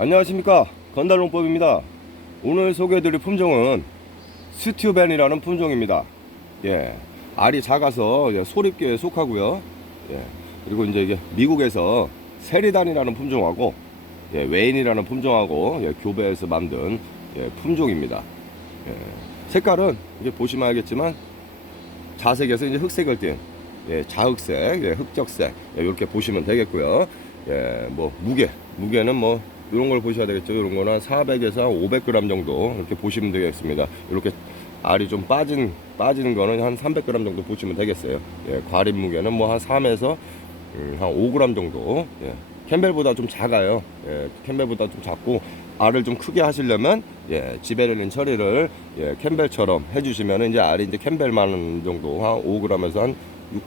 안녕하십니까. 건달농법입니다. 오늘 소개해드릴 품종은 스튜벤이라는 품종입니다. 예 알이 작아서 예, 소립계에 속하고요. 예 그리고 이제 이게 미국에서 세리단이라는 품종하고 예, 웨인이라는 품종하고 예, 교배해서 만든 예, 품종입니다. 예, 색깔은 이제 보시면 알겠지만 자색에서 이제 흑색을 띤 예, 자흑색, 예, 흑적색 예, 이렇게 보시면 되겠고요. 예, 뭐 무게, 무게는 뭐 이런 걸 보셔야 되겠죠. 이런 거는 한 400에서 500g 정도 이렇게 보시면 되겠습니다. 이렇게 알이 좀 빠진 빠지는 거는 한 300g 정도 보시면 되겠어요. 예, 과립 무게는 뭐 한 3에서 음, 한 5g 정도. 예, 캠벨보다 좀 작아요. 예, 캠벨보다 좀 작고 알을 좀 크게 하시려면 예, 지베르닌 처리를 예, 캠벨처럼 해주시면 이제 알이 이제 캠벨만 정도 한 5g에서 한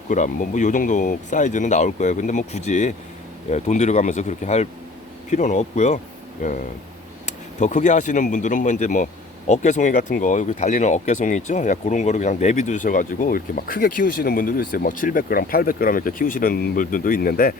6g 뭐뭐 요 정도 사이즈는 나올 거예요. 근데 뭐 굳이 예, 돈 들여가면서 그렇게 할 필요는 없고요. 예, 더 크게 하시는 분들은 뭐 이제 뭐 어깨송이 같은 거 여기 달리는 어깨송이 있죠? 야 그런 거를 그냥 내비두셔가지고 이렇게 막 크게 키우시는 분들도 있어요. 뭐 700g, 800g 이렇게 키우시는 분들도 있는데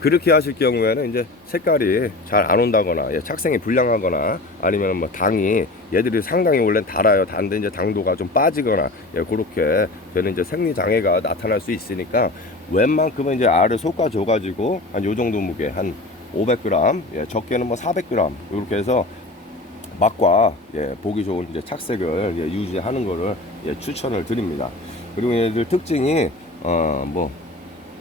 그렇게 하실 경우에는 이제 색깔이 잘 안 온다거나 예, 착생이 불량하거나 아니면 뭐 당이 얘들이 상당히 원래 달아요. 단데 이제 당도가 좀 빠지거나 예, 그렇게 되는 이제 생리 장애가 나타날 수 있으니까 웬만큼은 이제 알을 솎아줘가지고 한 요 정도 무게 한 500g, 예, 적게는 뭐 400g 이렇게 해서 맛과 예, 보기 좋은 이제 착색을 예, 유지하는 거를 예, 추천을 드립니다. 그리고 얘들 특징이 어뭐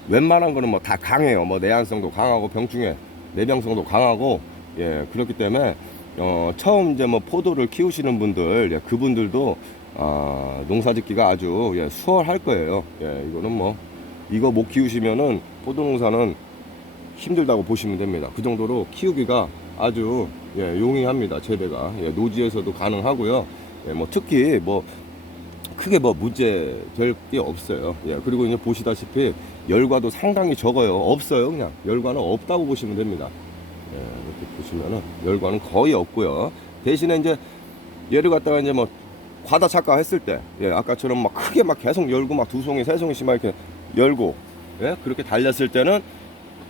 웬만한 거는 뭐 다 강해요. 뭐 내한성도 강하고 병충해 내병성도 강하고 예 그렇기 때문에 어 처음 이제 뭐 포도를 키우시는 분들 예, 그분들도 아 농사짓기가 아주 예, 수월할 거예요. 예 이거는 뭐 이거 못 키우시면은 포도 농사는 힘들다고 보시면 됩니다. 그 정도로 키우기가 아주 예, 용이합니다. 재배가 예, 노지에서도 가능하고요. 예, 뭐 특히 뭐 크게 뭐 문제 될 게 없어요. 예, 그리고 이제 보시다시피 열과도 상당히 적어요. 없어요, 그냥 열과는 없다고 보시면 됩니다. 예, 이렇게 보시면은 열과는 거의 없고요. 대신에 이제 얘를 갖다가 이제 뭐 과다 착각했을 때, 예, 아까처럼 막 크게 막 계속 열고 막 두 송이 세 송이씩 막 이렇게 열고, 예, 그렇게 달렸을 때는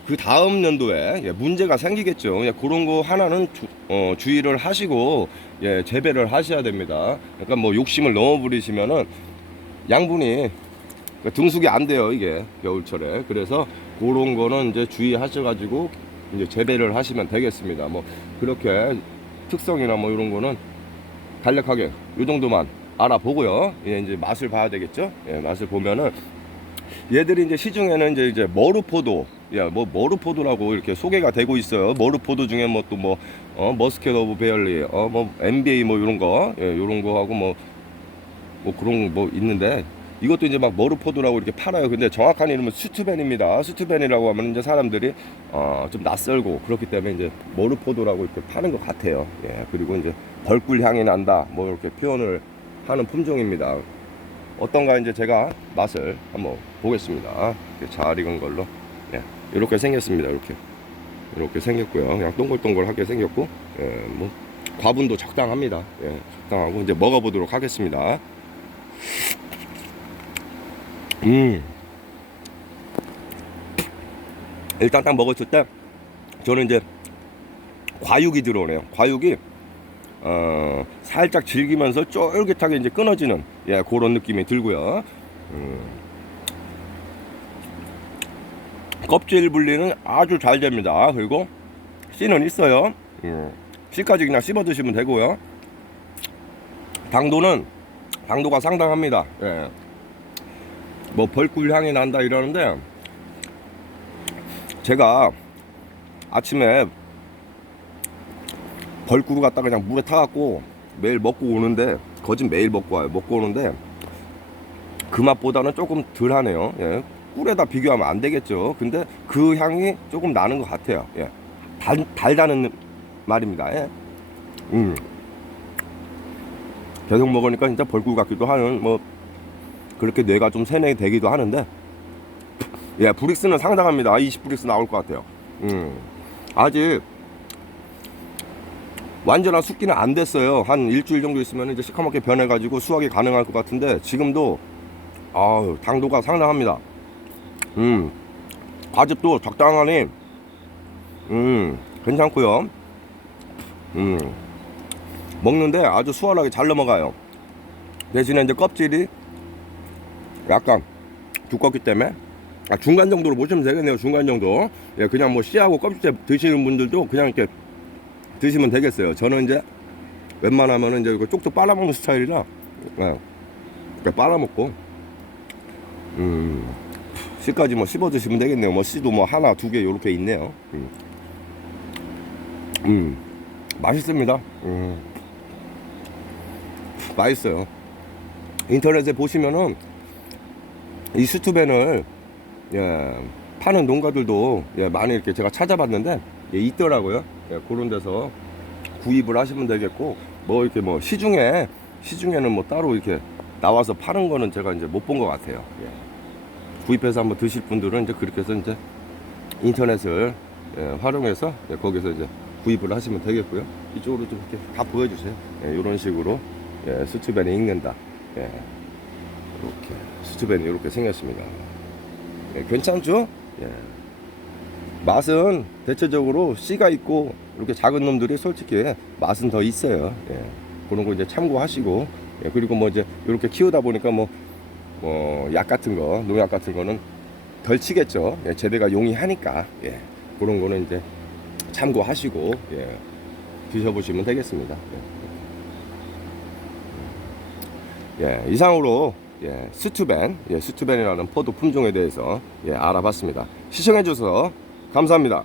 그 다음 연도에 예, 문제가 생기겠죠. 예, 그런 거 하나는 주, 어, 주의를 하시고 예, 재배를 하셔야 됩니다. 그러니까 뭐 욕심을 너무 부리시면은 양분이 그러니까 등숙이 안 돼요 이게 겨울철에. 그래서 그런 거는 이제 주의하셔가지고 이제 재배를 하시면 되겠습니다. 뭐 그렇게 특성이나 뭐 이런 거는 간략하게 이 정도만 알아보고요. 예, 이제 맛을 봐야 되겠죠. 예, 맛을 보면은 얘들이 이제 시중에는 이제 이제 머루포도, 야, 뭐 머루포도라고 이렇게 소개가 되고 있어요. 머루포도 중에 뭐 또 뭐 어, 머스켓 오브 베얼리, 어, 뭐 NBA 뭐 이런 거, 예, 이런 거 하고 뭐, 뭐 그런 뭐 있는데 이것도 이제 막 머루포도라고 이렇게 팔아요. 근데 정확한 이름은 스투벤입니다. 스투벤이라고 하면 이제 사람들이 어, 좀 낯설고 그렇기 때문에 이제 머루포도라고 이렇게 파는 것 같아요. 예, 그리고 이제 벌꿀 향이 난다, 뭐 이렇게 표현을 하는 품종입니다. 어떤가 이제 제가 맛을 한번 보겠습니다. 잘 익은 걸로. 예, 이렇게 생겼습니다. 이렇게. 이렇게 생겼고요. 그냥 동글동글하게 생겼고, 예, 뭐, 과분도 적당합니다. 예, 적당하고, 이제 먹어보도록 하겠습니다. 음. 일단 딱 먹었을 때, 저는 이제 과육이 들어오네요. 과육이 어, 살짝 질기면서 쫄깃하게 이제 끊어지는 예, 그런 느낌이 들고요. 음. 껍질 분리는 아주 잘 됩니다. 그리고 씨는 있어요. 음. 씨까지 그냥 씹어 드시면 되고요. 당도는 당도가 상당합니다. 예. 뭐 벌꿀 향이 난다 이러는데 제가 아침에 벌꿀 갖다가 그냥 물에 타갖고 매일 먹고 오는데 거진 매일 먹고 와요 먹고 오는데 그 맛보다는 조금 덜하네요 예. 꿀에다 비교하면 안 되겠죠 근데 그 향이 조금 나는 것 같아요 예. 달, 달다는 말입니다 예. 음. 계속 먹으니까 진짜 벌꿀 같기도 하는 뭐 그렇게 뇌가 좀 세뇌 되기도 하는데 예 브릭스는 상당합니다 20 브릭스 나올 것 같아요 음. 아직 완전한 숙기는 안 됐어요. 한 일주일 정도 있으면 이제 시커멓게 변해가지고 수확이 가능할 것 같은데 지금도 아우 당도가 상당합니다. 음 과즙도 적당하니 음 괜찮고요. 음. 먹는데 아주 수월하게 잘 넘어가요. 대신에 이제 껍질이 약간 두껍기 때문에 아, 중간 정도로 보시면 되겠네요. 중간 정도. 예, 그냥 뭐 씨하고 껍질째 드시는 분들도 그냥 이렇게 드시면 되겠어요. 저는 이제 웬만하면은 이제 이거 쪽쪽 빨아먹는 스타일이라 예, 빨아먹고 음, 씨까지 뭐 씹어 드시면 되겠네요. 뭐 씨도 뭐 하나 두 개 요렇게 있네요. 음, 음 맛있습니다. 음, 맛있어요. 인터넷에 보시면은 이 스투벤을 예, 파는 농가들도 예, 많이 이렇게 제가 찾아봤는데 예, 있더라고요. 예, 그런 데서 구입을 하시면 되겠고 뭐 이렇게 뭐 시중에 시중에는 뭐 따로 이렇게 나와서 파는 거는 제가 이제 못 본 것 같아요. 예. 구입해서 한번 드실 분들은 이제 그렇게 해서 이제 인터넷을 예, 활용해서 예, 거기서 이제 구입을 하시면 되겠고요. 이쪽으로 좀 이렇게 다 보여주세요. 예, 이런 식으로 예, 수트벤이 익는다. 예, 이렇게 수트벤이 이렇게 생겼습니다. 예, 괜찮죠? 예. 맛은 대체적으로 씨가 있고 이렇게 작은 놈들이 솔직히 맛은 더 있어요. 예. 그런 거 이제 참고하시고 예. 그리고 뭐 이제 이렇게 키우다 보니까 뭐 뭐 약 같은 거 농약 같은 거는 덜 치겠죠. 예. 재배가 용이하니까 예. 그런 거는 이제 참고하시고 예. 드셔보시면 되겠습니다. 예. 예, 이상으로 예, 스투벤, 예, 스투벤이라는 포도 품종에 대해서 예, 알아봤습니다. 시청해주셔서 감사합니다.